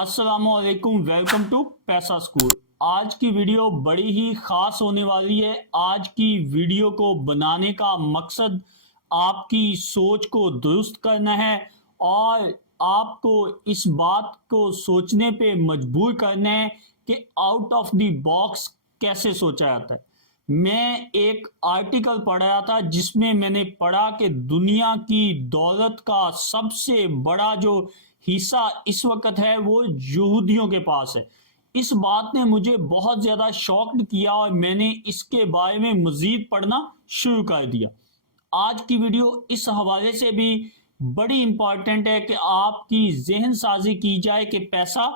अस्सलामुअलैकुम, welcome to पैसा school. आज की वीडियो बड़ी ही खास होने वाली है। आज की वीडियो को बनाने का मकसद आपकी सोच को दुरुस्त करना है और आपको इस बात को सोचने पे मजबूर करना है कि आउट ऑफ द बॉक्स कैसे सोचा जाता है। मैं एक आर्टिकल पढ़ रहा था जिसमें मैंने पढ़ा कि दुनिया की दौलत का सबसे बड़ा जो हिस्सा इस वक्त है वो यहूदियों के पास है। इस बात ने मुझे बहुत ज़्यादा शॉक्ड किया और मैंने इसके बारे में मज़ीद पढ़ना शुरू कर दिया। आज की वीडियो इस हवाले से भी बड़ी इंपॉर्टेंट है कि आपकी जहन साजी की जाए कि पैसा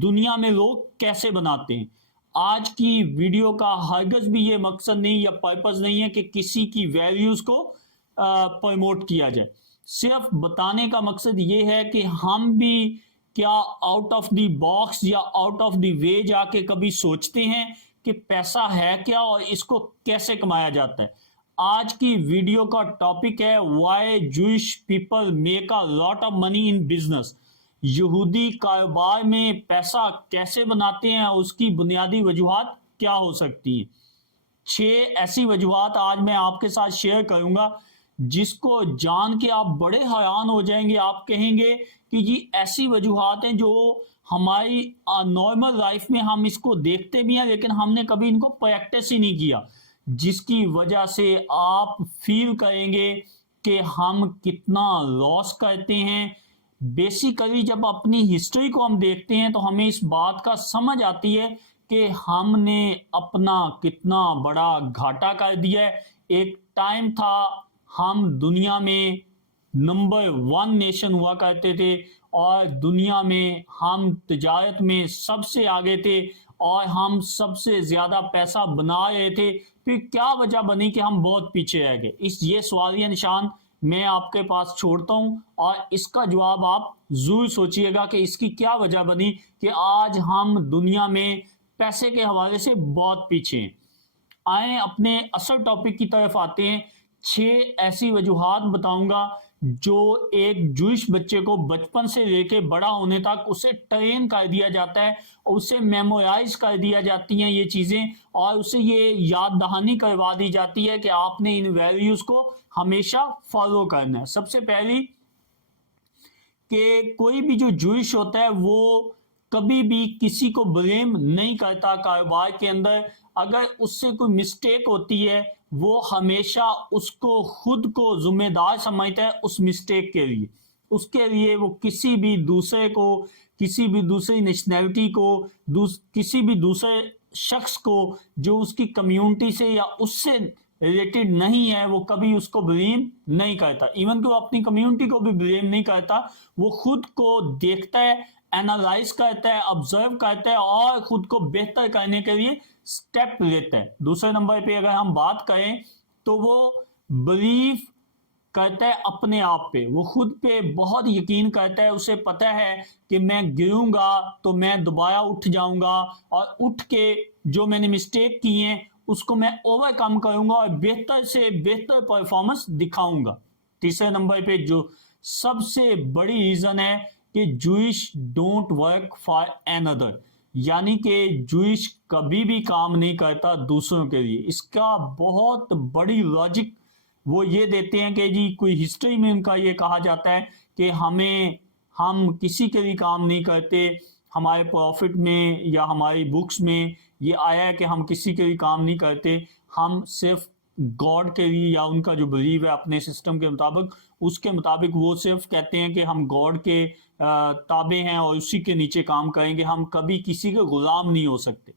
दुनिया में लोग कैसे बनाते हैं। आज की वीडियो का हरगज भी ये मकसद नहीं या पर्पस नहीं है कि किसी की वैल्यूज को प्रमोट किया जाए। सिर्फ बताने का मकसद ये है कि हम भी क्या आउट ऑफ द बॉक्स या आउट ऑफ द वे जाके कभी सोचते हैं कि पैसा है क्या और इसको कैसे कमाया जाता है। आज की वीडियो का टॉपिक है why Jewish people make a lot of money in business. यहूदी कारोबार में पैसा कैसे बनाते हैं, उसकी बुनियादी वजूहात क्या हो सकती हैं। 6 ऐसी वजूहात आज मैं आपके साथ शेयर करूंगा जिसको जान के आप बड़े हैरान हो जाएंगे। आप कहेंगे कि ये ऐसी वजूहात हैं जो हमारी नॉर्मल लाइफ में हम इसको देखते भी हैं लेकिन हमने कभी इनको प्रैक्टिस ही नहीं किया, जिसकी वजह से आप फील करेंगे कि हम कितना लॉस करते हैं। बेसिकली जब अपनी हिस्ट्री को हम देखते हैं तो हमें इस बात का समझ आती है कि हमने अपना कितना बड़ा घाटा कर दिया है। एक टाइम था हम दुनिया में नंबर 1 नेशन हुआ करते थे और दुनिया में हम तिजारत में सबसे आगे थे और हम सबसे ज्यादा पैसा बना रहे थे। फिर क्या वजह बनी कि हम बहुत पीछे रह गए? ये सवालिया निशान मैं आपके पास छोड़ता हूं और इसका जवाब आप जरूर सोचिएगा कि इसकी क्या वजह बनी कि आज हम दुनिया में पैसे के हवाले से बहुत पीछे हैं। आए अपने असल टॉपिक की तरफ आते हैं। 6 ऐसी वजूहात बताऊंगा जो एक जूइश बच्चे को बचपन से लेके बड़ा होने तक उसे ट्रेन कर दिया जाता है, उसे मेमोराइज कर दिया जाती हैं ये चीजें और उसे ये याद दहानी करवा दी जाती है कि आपने इन वैल्यूज को हमेशा फॉलो करना है। सबसे पहली कि कोई भी जो जूइश होता है वो कभी भी किसी को ब्लेम नहीं करता कारोबार के अंदर। अगर उससे कोई मिस्टेक होती है वो हमेशा उसको खुद को जिम्मेदार समझता है उस मिस्टेक के लिए। उसके लिए वो किसी भी दूसरे को, किसी भी दूसरी नेशनैलिटी को, किसी भी दूसरे शख्स को जो उसकी कम्युनिटी से या उससे रिलेटेड नहीं है वो कभी उसको ब्लेम नहीं करता। इवन कि वो अपनी कम्युनिटी को भी ब्लेम नहीं करता। वो खुद को देखता है, एनालाइज करता है, ऑब्जर्व करता है और खुद को बेहतर करने के लिए स्टेप लेता है। दूसरे नंबर पे अगर हम बात करें तो वो बिलीव करता है अपने आप पे, वो खुद पे बहुत यकीन करता है। उसे पता है कि मैं गिरूंगा तो मैं दोबारा उठ जाऊंगा और उठ के जो मैंने मिस्टेक की है उसको मैं ओवरकम करूंगा और बेहतर से बेहतर परफॉर्मेंस दिखाऊंगा। तीसरे नंबर पे जो सबसे बड़ी रीजन है कि Jewish don't work for another, यानी कि जूइश कभी भी काम नहीं करता दूसरों के लिए। इसका बहुत बड़ी लॉजिक वो ये देते हैं कि जी कोई हिस्ट्री में उनका ये कहा जाता है कि हम किसी के लिए काम नहीं करते। हमारे प्रॉफिट में या हमारी बुक्स में ये आया है कि हम किसी के लिए काम नहीं करते, हम सिर्फ गॉड के लिए या उनका जो बिलीव है अपने सिस्टम के मुताबिक, उसके मुताबिक वो सिर्फ कहते हैं कि हम गॉड के ताबे हैं और उसी के नीचे काम करेंगे, हम कभी किसी के गुलाम नहीं हो सकते।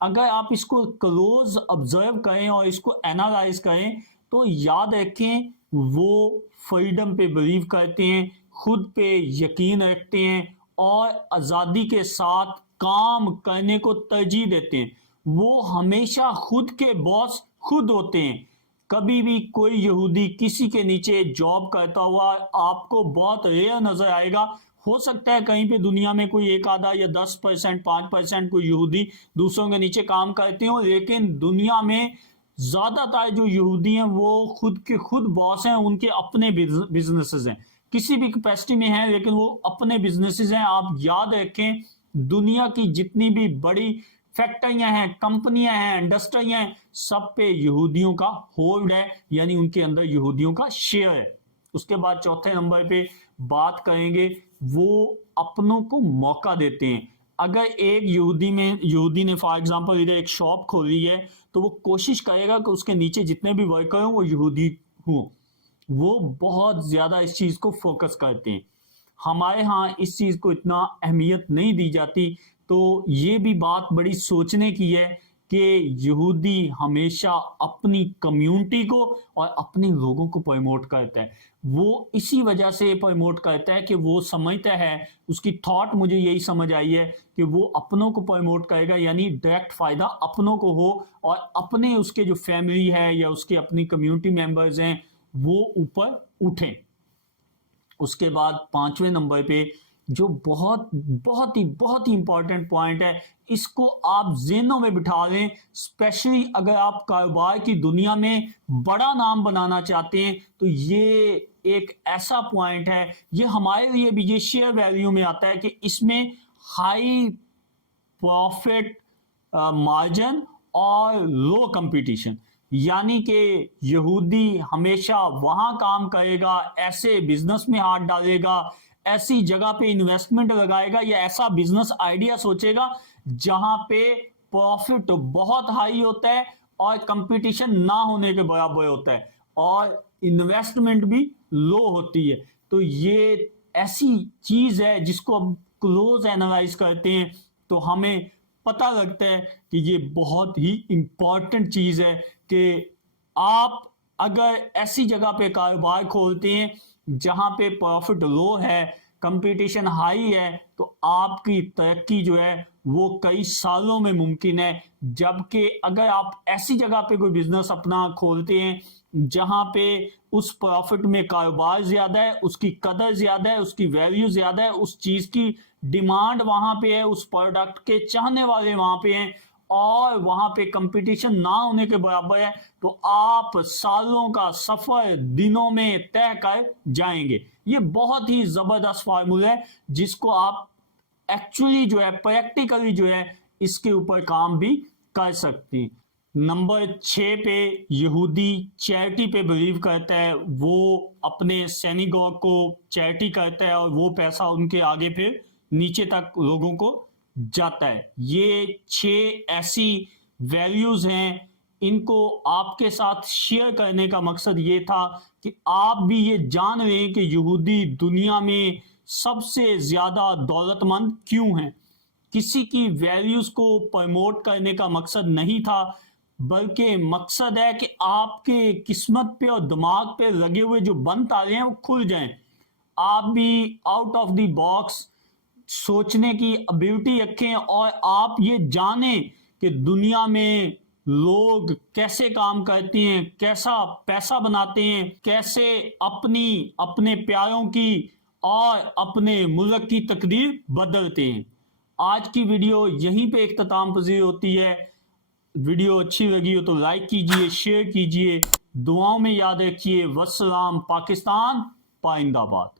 अगर आप इसको क्लोज ऑब्जर्व करें और इसको एनालाइज करें तो याद रखें वो फ्रीडम पे बिलीव करते हैं, खुद पे यकीन रखते हैं और आज़ादी के साथ काम करने को तरजीह देते हैं। वो हमेशा खुद के बॉस खुद होते हैं। कभी भी कोई यहूदी किसी के नीचे जॉब करता हुआ आपको बहुत रेयर नजर आएगा। हो सकता है कहीं पे दुनिया में कोई एक आधा या 10%, 5% कोई यहूदी दूसरों के नीचे काम करते हो, लेकिन दुनिया में ज्यादातर जो यहूदी हैं वो खुद के खुद बॉस हैं, उनके अपने बिजनेसेस हैं। किसी भी कैपेसिटी में हैं, लेकिन वो अपने बिजनेसेस हैं। आप याद रखें, दुनिया की जितनी भी बड़ी फैक्ट्रियां हैं, कंपनियां हैं, इंडस्ट्रियां हैं, सब पे यहूदियों का होल्ड है, यानी उनके अंदर यहूदियों का शेयर है। उसके बाद चौथे नंबर पे बात करेंगे, वो अपनों को मौका देते हैं। अगर एक यहूदी ने फॉर एग्जांपल इधर एक शॉप खोली है, तो वो कोशिश करेगा कि उसके नीचे जितने भी वर्कर हों वो यहूदी हों। वो बहुत ज्यादा इस चीज को फोकस करते हैं। हमारे यहाँ इस चीज को इतना अहमियत नहीं दी जाती। तो ये भी बात बड़ी सोचने की है कि यहूदी हमेशा अपनी कम्युनिटी को और अपने लोगों को प्रमोट करता है। वो इसी वजह से प्रमोट करता है कि वो समझता है, उसकी थॉट मुझे यही समझ आई है कि वो अपनों को प्रमोट करेगा, यानी डायरेक्ट फायदा अपनों को हो और अपने उसके जो फैमिली है या उसके अपनी कम्युनिटी मेंबर्स हैं वो ऊपर उठें। उसके बाद पांचवें नंबर पे जो बहुत ही इंपॉर्टेंट पॉइंट है, इसको आप जेनों में बिठा लें। स्पेशली अगर आप कारोबार की दुनिया में बड़ा नाम बनाना चाहते हैं, तो ये एक ऐसा पॉइंट है, ये हमारे लिए भी ये शेयर वैल्यू में आता है कि इसमें हाई प्रॉफिट मार्जिन और लो कंपटीशन, यानी कि यहूदी हमेशा वहां काम करेगा, ऐसे बिजनेस में हाथ डालेगा, ऐसी जगह पे इन्वेस्टमेंट लगाएगा या ऐसा बिजनेस आइडिया सोचेगा जहां पे प्रॉफिट बहुत हाई होता है और कंपटीशन ना होने के बराबर होता है और इन्वेस्टमेंट भी लो होती है। तो ये ऐसी चीज है जिसको हम क्लोज एनालाइज करते हैं तो हमें पता लगता है कि ये बहुत ही इंपॉर्टेंट चीज है कि आप अगर ऐसी जगह पे कारोबार खोलते हैं जहां पे प्रॉफिट लो है, कंपटीशन हाई है, तो आपकी तरक्की जो है वो कई सालों में मुमकिन है। जबकि अगर आप ऐसी जगह पे कोई बिजनेस अपना खोलते हैं जहां पे उस प्रॉफिट में कारोबार ज्यादा है, उसकी कदर ज्यादा है, उसकी वैल्यू ज्यादा है, उस चीज की डिमांड वहां पे है, उस प्रोडक्ट के चाहने वाले वहां पे हैं और वहां पे कंपटीशन ना होने के बराबर है, तो आप सालों का सफर दिनों में तय कर जाएंगे। ये बहुत ही जबरदस्त फार्मूला है जिसको आप एक्चुअली जो है प्रैक्टिकली जो है इसके ऊपर काम भी कर सकते हैं। नंबर 6 पे यहूदी चैरिटी पे बिलीव करता है। वो अपने सिनेगॉग को चैरिटी करता है और वो पैसा उनके आगे फिर नीचे तक लोगों को जाता है। ये 6 ऐसी वैल्यूज हैं, इनको आपके साथ शेयर करने का मकसद ये था कि आप भी ये जान लें कि यहूदी दुनिया में सबसे ज्यादा दौलतमंद क्यों हैं। किसी की वैल्यूज को प्रमोट करने का मकसद नहीं था, बल्कि मकसद है कि आपके किस्मत पे और दिमाग पे लगे हुए जो बंद ताले हैं वो खुल जाएं। आप भी आउट ऑफ द बॉक्स सोचने की एबिलिटी रखें और आप ये जानें कि दुनिया में लोग कैसे काम करते हैं, कैसा पैसा बनाते हैं, कैसे अपने प्यारों की और अपने मुल्क की तकदीर बदलते हैं। आज की वीडियो यहीं पे इख्तिताम पजीर होती है। वीडियो अच्छी लगी हो तो लाइक कीजिए, शेयर कीजिए, दुआओं में याद रखिए। वस्सलाम। पाकिस्तान पाइंदाबाद।